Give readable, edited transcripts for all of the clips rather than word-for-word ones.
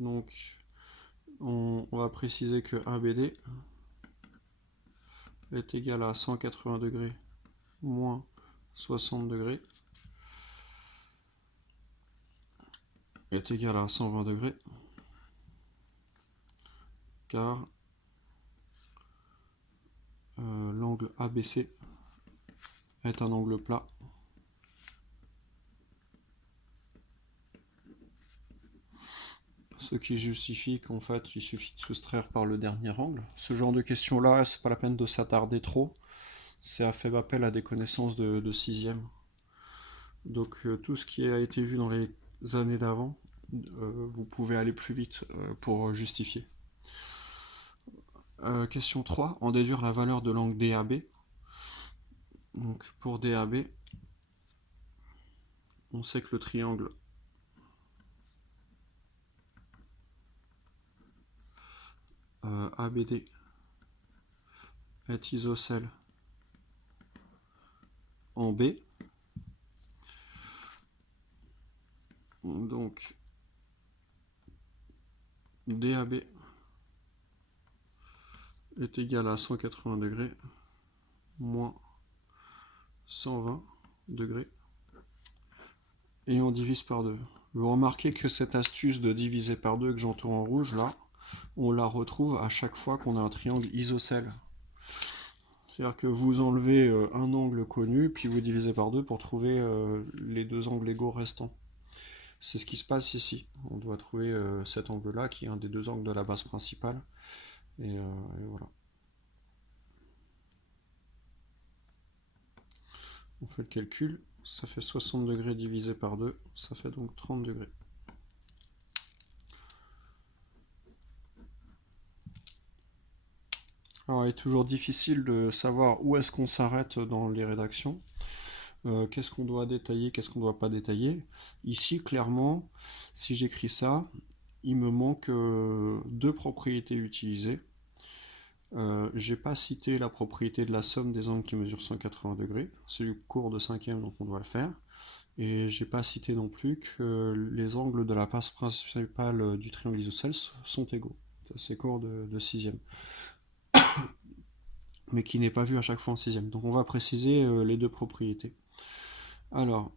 Donc on va préciser que ABD est égal à 180 degrés moins 60 degrés est égal à 120 degrés, car l'angle ABC est un angle plat. Ce qui justifie qu'en fait il suffit de soustraire par le dernier angle. Ce genre de questions là, c'est pas la peine de s'attarder trop, c'est à faire appel à des connaissances de sixième. Donc tout ce qui a été vu dans les années d'avant, vous pouvez aller plus vite pour justifier. Question 3, en déduire la valeur de l'angle DAB. Donc pour DAB, on sait que le triangle ABD est isocèle en B. Donc DAB est égal à 180 degrés moins 120 degrés et on divise par 2. Vous remarquez que cette astuce de diviser par 2 que j'entoure en rouge là, on la retrouve à chaque fois qu'on a un triangle isocèle. C'est-à-dire que vous enlevez un angle connu, puis vous divisez par 2 pour trouver les deux angles égaux restants. C'est ce qui se passe ici. On doit trouver cet angle-là, qui est un des deux angles de la base principale. Et voilà. On fait le calcul. Ça fait 60 degrés divisé par 2. Ça fait donc 30 degrés. Alors, il est toujours difficile de savoir où est-ce qu'on s'arrête dans les rédactions. Qu'est-ce qu'on doit détailler, qu'est-ce qu'on ne doit pas détailler. Ici, clairement, si j'écris ça, il me manque deux propriétés utilisées. J'ai pas cité la propriété de la somme des angles qui mesurent 180 degrés. C'est du cours de 5e, donc on doit le faire. Et j'ai pas cité non plus que les angles de la base principale du triangle isocèle sont égaux. C'est cours de 6e. Mais qui n'est pas vu à chaque fois en 6e. Donc on va préciser les deux propriétés. Alors,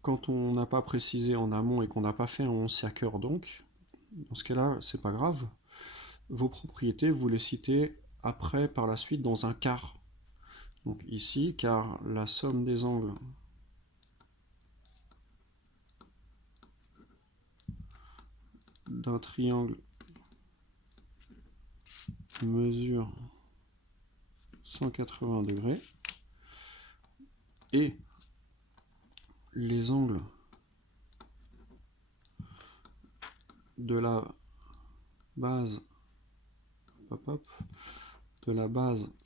quand on n'a pas précisé en amont et qu'on n'a pas fait un 11 à cœur donc, dans ce cas-là, c'est pas grave. Vos propriétés, vous les citez après, par la suite, dans un quart. Donc ici, car la somme des angles d'un triangle mesure 180 degrés et les angles de la base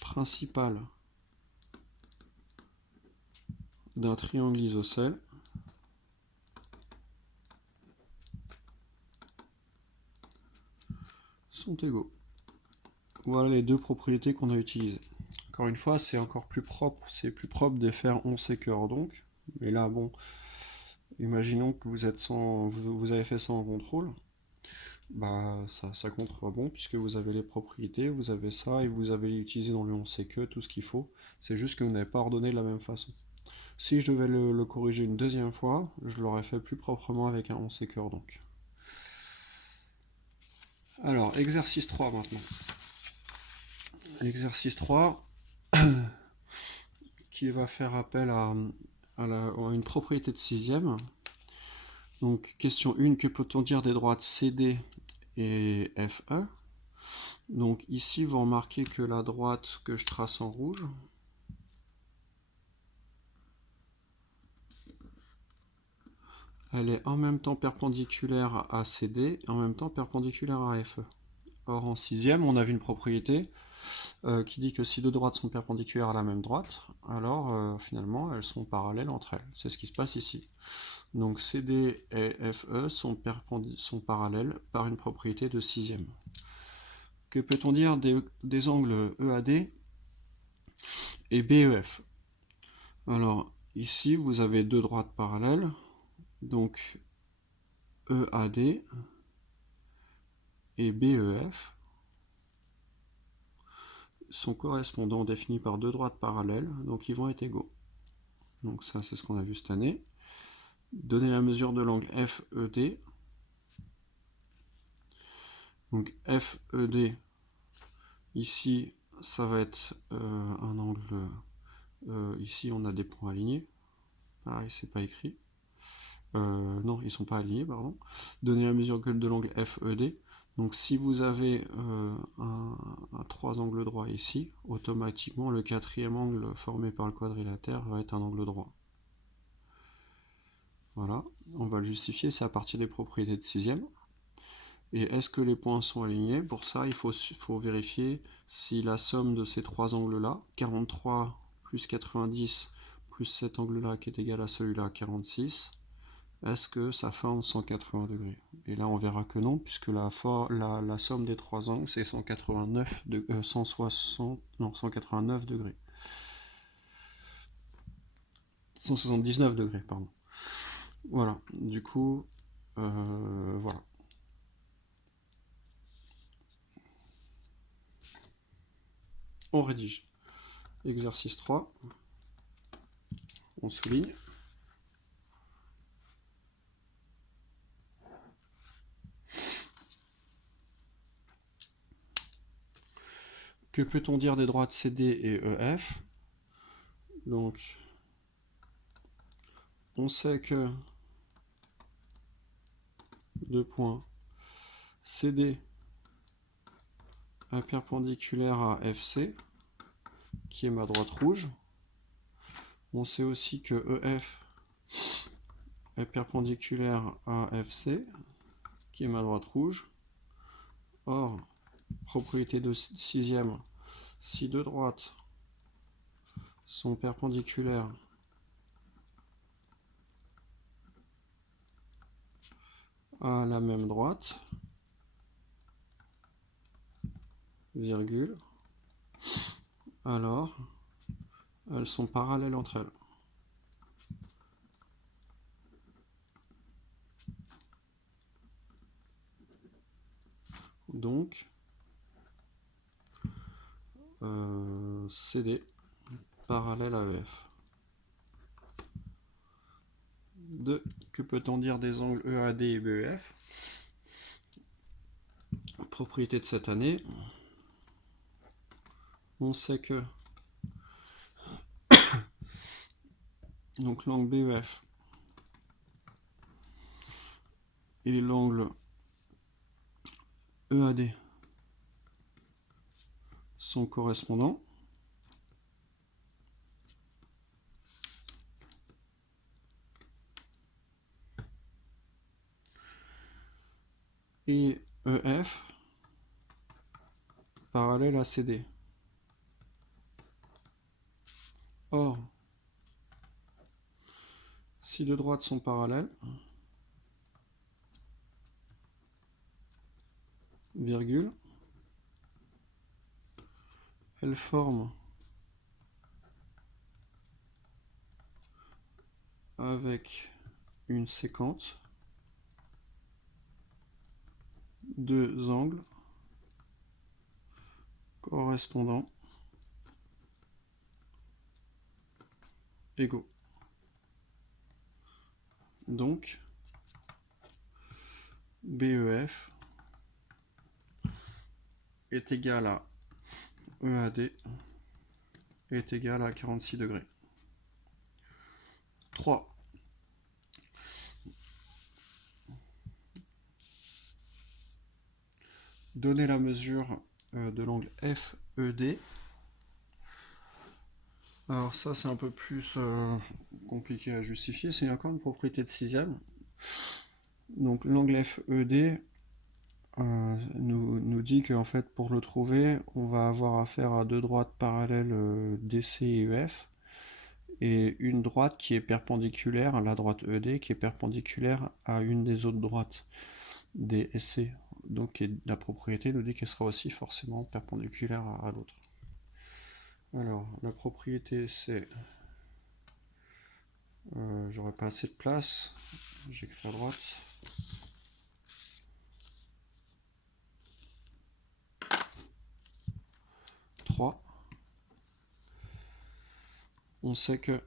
principale d'un triangle isocèle sont égaux. Voilà les deux propriétés qu'on a utilisées. Encore une fois, c'est encore plus propre, c'est plus propre de faire 11 séqueurs donc. Mais là, bon, imaginons que vous avez fait ça en contrôle. Bah, ça comptera bon puisque vous avez les propriétés, vous avez ça et vous avez utilisé dans le 11 séqueux tout ce qu'il faut. C'est juste que vous n'avez pas ordonné de la même façon. Si je devais le corriger une deuxième fois, je l'aurais fait plus proprement avec un 11 séqueur donc. Alors, exercice 3 maintenant. Exercice 3 qui va faire appel à une propriété de sixième. Donc, question 1, que peut-on dire des droites CD et FE? Donc ici, vous remarquez que la droite que je trace en rouge, elle est en même temps perpendiculaire à CD et en même temps perpendiculaire à FE. Or en sixième, on a vu une propriété qui dit que si deux droites sont perpendiculaires à la même droite, alors finalement elles sont parallèles entre elles. C'est ce qui se passe ici. Donc CD et FE sont parallèles par une propriété de sixième. Que peut-on dire des angles EAD et BEF? Alors ici vous avez deux droites parallèles, donc EAD et BEF sont correspondants définis par deux droites parallèles, donc ils vont être égaux. Donc ça, c'est ce qu'on a vu cette année. Donner la mesure de l'angle FED. Donc FED, ici, ça va être un angle... ici, on a des points alignés. Pareil, c'est pas écrit. Non, ils sont pas alignés, pardon. Donner la mesure de l'angle FED. Donc si vous avez un trois angles droits ici, automatiquement le quatrième angle formé par le quadrilatère va être un angle droit. Voilà, on va le justifier, c'est à partir des propriétés de sixième. Et est-ce que les points sont alignés? Pour ça, il faut vérifier si la somme de ces trois angles-là, 43 plus 90 plus cet angle-là qui est égal à celui-là, 46, est-ce que ça forme 180 degrés? Et là, on verra que non, puisque la somme des trois angles, c'est 189 degrés. 179 degrés, pardon. Voilà, du coup, voilà. On rédige. Exercice 3. On souligne. Que peut-on dire des droites CD et EF? Donc, on sait que deux points CD est perpendiculaire à FC, qui est ma droite rouge. On sait aussi que EF est perpendiculaire à FC, qui est ma droite rouge. Or, propriété de sixième, si deux droites sont perpendiculaires à la même droite, virgule, alors elles sont parallèles entre elles. Donc, CD parallèle à EF. 2. Que peut-on dire des angles EAD et BEF? Propriété de cette année. On sait que donc l'angle BEF et l'angle EAD sont correspondants. Et EF parallèle à CD. Or, si deux droites sont parallèles, virgule, elles forment avec une séquence deux angles correspondants égaux. Donc, BEF est égal à EAD est égal à 46 degrés. 3. Donner la mesure de l'angle FED. Alors ça, c'est un peu plus compliqué à justifier. C'est encore une propriété de sixième. Donc l'angle FED nous dit qu'en fait, pour le trouver, on va avoir affaire à deux droites parallèles DC et EF, et une droite qui est perpendiculaire, la droite ED, qui est perpendiculaire à une des autres droites des SC. Donc la propriété nous dit qu'elle sera aussi forcément perpendiculaire à l'autre. Alors, la propriété c'est... j'aurais pas assez de place, j'écris à droite. 3, on sait que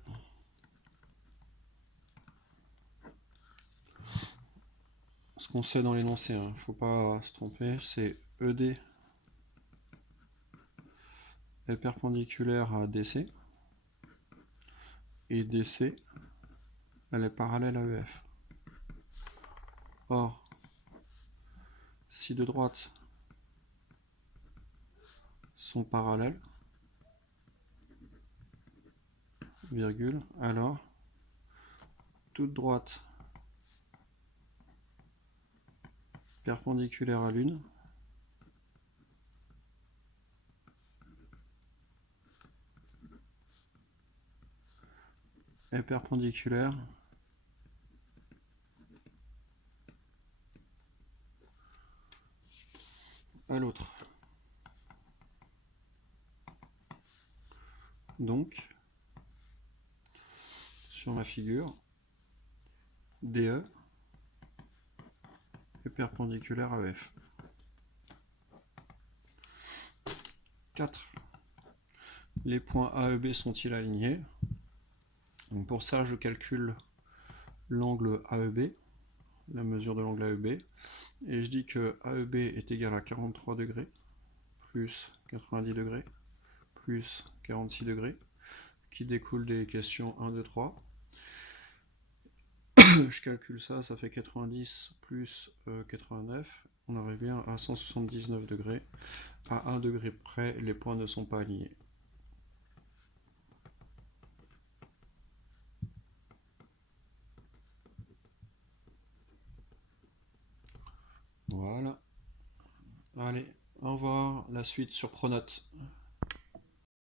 ce qu'on sait dans l'énoncé, il ne faut pas se tromper, c'est ED est perpendiculaire à DC, et DC, elle est parallèle à EF. Or, si de droite sont parallèles, virgule, alors toute droite perpendiculaire à l'une est perpendiculaire à l'autre. Donc, sur ma figure, DE est perpendiculaire à EF. 4. Les points A et B sont-ils alignés? Donc pour ça, je calcule l'angle AEB, la mesure de l'angle AEB, et je dis que AEB est égal à 43 degrés, plus 90 degrés, plus 46 degrés, qui découle des questions 1, 2, 3. Je calcule ça, ça fait 90 plus 89, on arrive bien à 179 degrés. À 1 degré près, les points ne sont pas alignés. Voilà. Allez, au revoir, la suite sur Pronote.